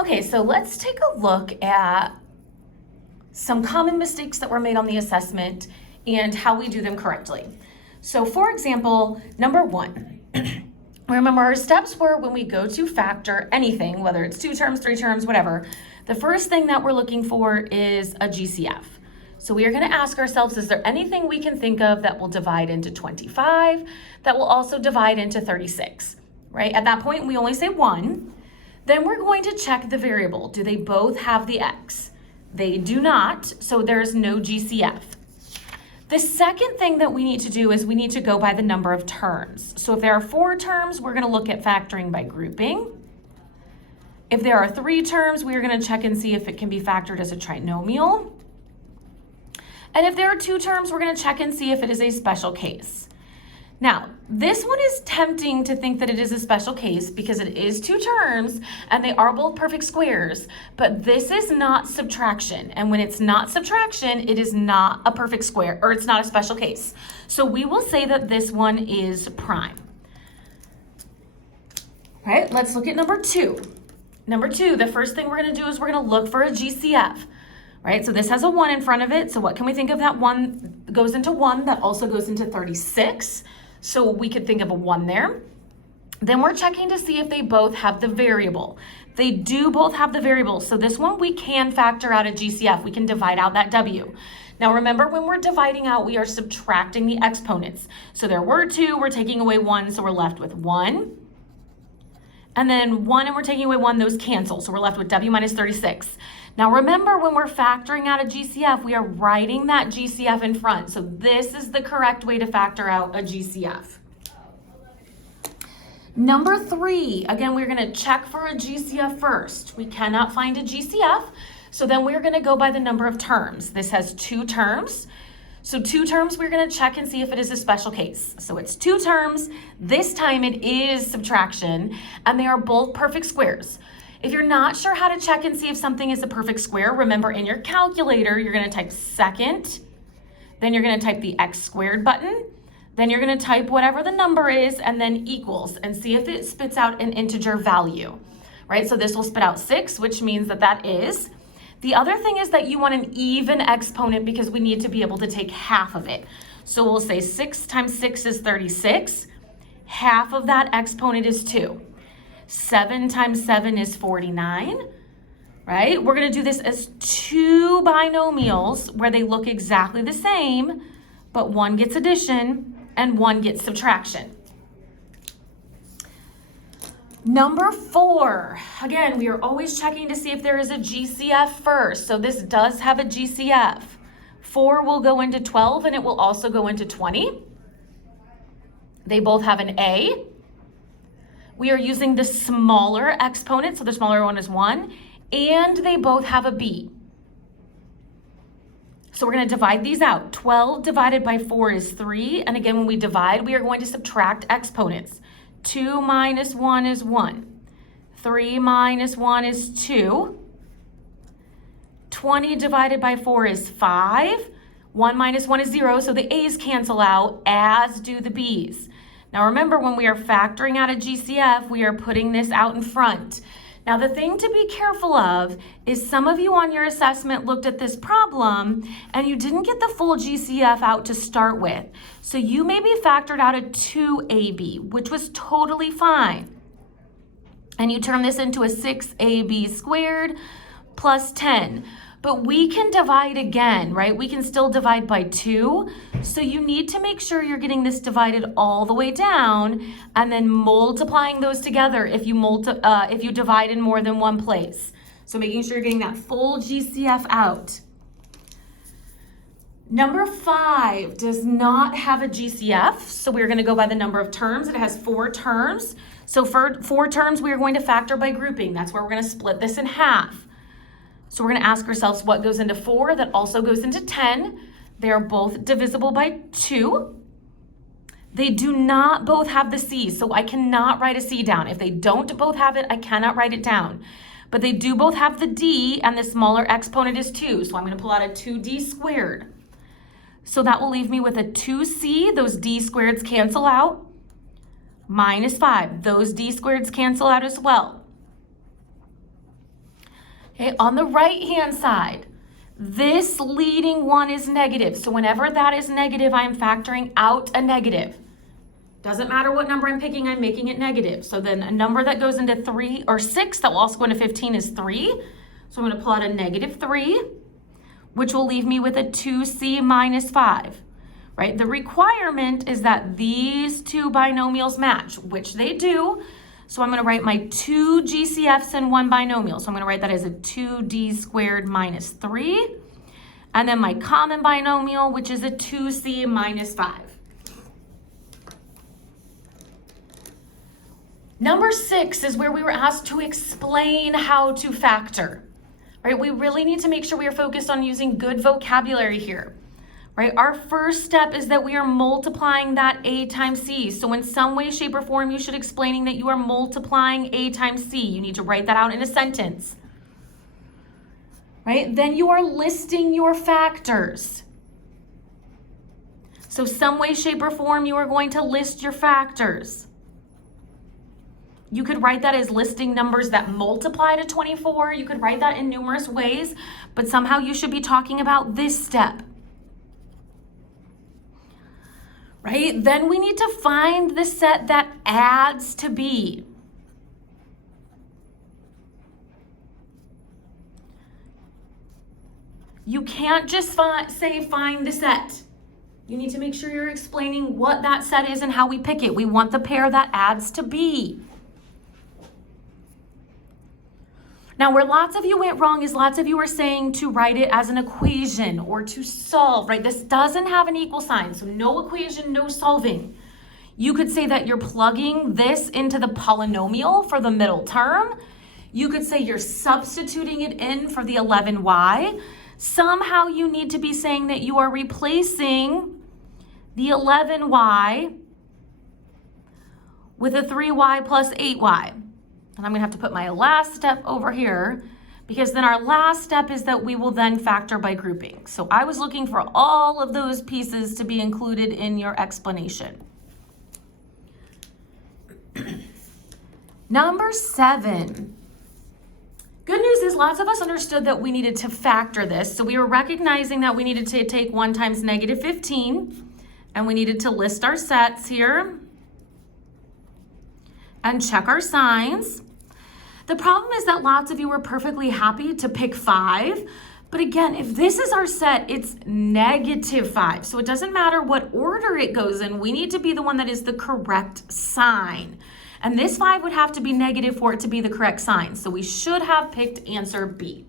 Okay, so let's take a look at some common mistakes that were made on the assessment and how we do them correctly. So for example, number one, remember our steps were when we go to factor anything, whether it's 2 terms, 3 terms, whatever, the first thing that we're looking for is a GCF. So we are going to ask ourselves, is there anything we can think of that will divide into 25, that will also divide into 36, right? At that point, we only say 1. Then we're going to check the variable. Do they both have the x? They do not, so there's no GCF. The second thing that we need to do is we need to go by the number of terms. So if there are 4 terms, we're going to look at factoring by grouping. If there are 3 terms, we're going to check and see if it can be factored as a trinomial. And if there are 2 terms, we're going to check and see if it is a special case. Now, this one is tempting to think that it is a special case because it is 2 terms and they are both perfect squares, but this is not subtraction. And when it's not subtraction, it is not a perfect square, or it's not a special case. So we will say that this one is prime. All right, let's look at number 2. Number 2, the first thing we're going to do is we're going to look for a GCF. Right, so this has a 1 in front of it. So what can we think of that 1 goes into 1? That also goes into 36. So we could think of a 1 there. Then we're checking to see if they both have the variable. They do both have the variable. So this one we can factor out a GCF. We can divide out that W. Now remember, when we're dividing out, we are subtracting the exponents. So there were 2, we're taking away 1, so we're left with 1. And then 1 and we're taking away 1, those cancel. So we're left with W minus 36. Now remember, when we're factoring out a GCF, we are writing that GCF in front. So this is the correct way to factor out a GCF. Number 3, again, we're going to check for a GCF first. We cannot find a GCF, so then we're going to go by the number of terms. This has 2 terms. So 2 terms, we're going to check and see if it is a special case. So it's 2 terms. This time it is subtraction, and they are both perfect squares. If you're not sure how to check and see if something is a perfect square, remember in your calculator, you're going to type second, then you're going to type the x squared button, then you're going to type whatever the number is, and then equals, and see if it spits out an integer value, right? So this will spit out 6, which means that that is. The other thing is that you want an even exponent because we need to be able to take half of it. So we'll say 6 times 6 is 36. Half of that exponent is 2. 7 times 7 is 49, right? We're going to do this as 2 binomials where they look exactly the same, but one gets addition and one gets subtraction. Number 4, again, we are always checking to see if there is a GCF first. So this does have a GCF. 4 will go into 12 and it will also go into 20. They both have an A. We are using the smaller exponent, so the smaller one is 1, and they both have a B. So we're going to divide these out. 12 divided by 4 is 3, and again, when we divide, we are going to subtract exponents. 2 minus 1 is 1. 3 minus 1 is 2. 20 divided by 4 is 5. 1 minus 1 is 0, so the A's cancel out, as do the B's. Now remember, when we are factoring out a GCF, we are putting this out in front. Now the thing to be careful of is some of you on your assessment looked at this problem and you didn't get the full GCF out to start with. So you maybe factored out a 2AB, which was totally fine. And you turn this into a 6AB squared plus 10. But we can divide again, right? We can still divide by 2. So you need to make sure you're getting this divided all the way down and then multiplying those together if you divide in more than one place. So making sure you're getting that full GCF out. Number 5 does not have a GCF, so we're going to go by the number of terms. It has 4 terms. So for 4 terms, we are going to factor by grouping. That's where we're going to split this in half. So we're going to ask ourselves what goes into 4 that also goes into 10. They are both divisible by 2. They do not both have the C, so I cannot write a C down. If they don't both have it, I cannot write it down. But they do both have the D, and the smaller exponent is 2. So I'm going to pull out a 2D squared. So that will leave me with a 2C. Those D squareds cancel out. Minus 5. Those D squareds cancel out as well. Okay, on the right-hand side, this leading one is negative. So whenever that is negative, I am factoring out a negative. Doesn't matter what number I'm picking, I'm making it negative. So then a number that goes into 3 or 6 that will also go into 15 is 3. So I'm going to plot a negative 3, which will leave me with a 2c minus 5. Right? The requirement is that these two binomials match, which they do. So I'm going to write my 2 GCFs in one binomial. So I'm going to write that as a 2d squared minus 3. And then my common binomial, which is a 2c minus 5. Number 6 is where we were asked to explain how to factor. Right? We really need to make sure we are focused on using good vocabulary here. Right? Our first step is that we are multiplying that a times c. So in some way, shape, or form, you should explaining that you are multiplying a times c. You need to write that out in a sentence. Right? Then you are listing your factors. So some way, shape, or form, you are going to list your factors. You could write that as listing numbers that multiply to 24. You could write that in numerous ways, but somehow you should be talking about this step. Right? Then we need to find the set that adds to B. You can't just say find the set. You need to make sure you're explaining what that set is and how we pick it. We want the pair that adds to B. Now, where lots of you went wrong is lots of you are saying to write it as an equation or to solve, right? This doesn't have an equal sign, so no equation, no solving. You could say that you're plugging this into the polynomial for the middle term. You could say you're substituting it in for the 11y. Somehow you need to be saying that you are replacing the 11y with a 3y plus 8y. And I'm going to have to put my last step over here because then our last step is that we will then factor by grouping. So I was looking for all of those pieces to be included in your explanation. Number 7. Good news is lots of us understood that we needed to factor this. So we were recognizing that we needed to take 1 times negative 15 and we needed to list our sets here and check our signs. The problem is that lots of you were perfectly happy to pick 5. But again, if this is our set, it's negative 5. So it doesn't matter what order it goes in. We need to be the one that is the correct sign. And this 5 would have to be negative for it to be the correct sign. So we should have picked answer B.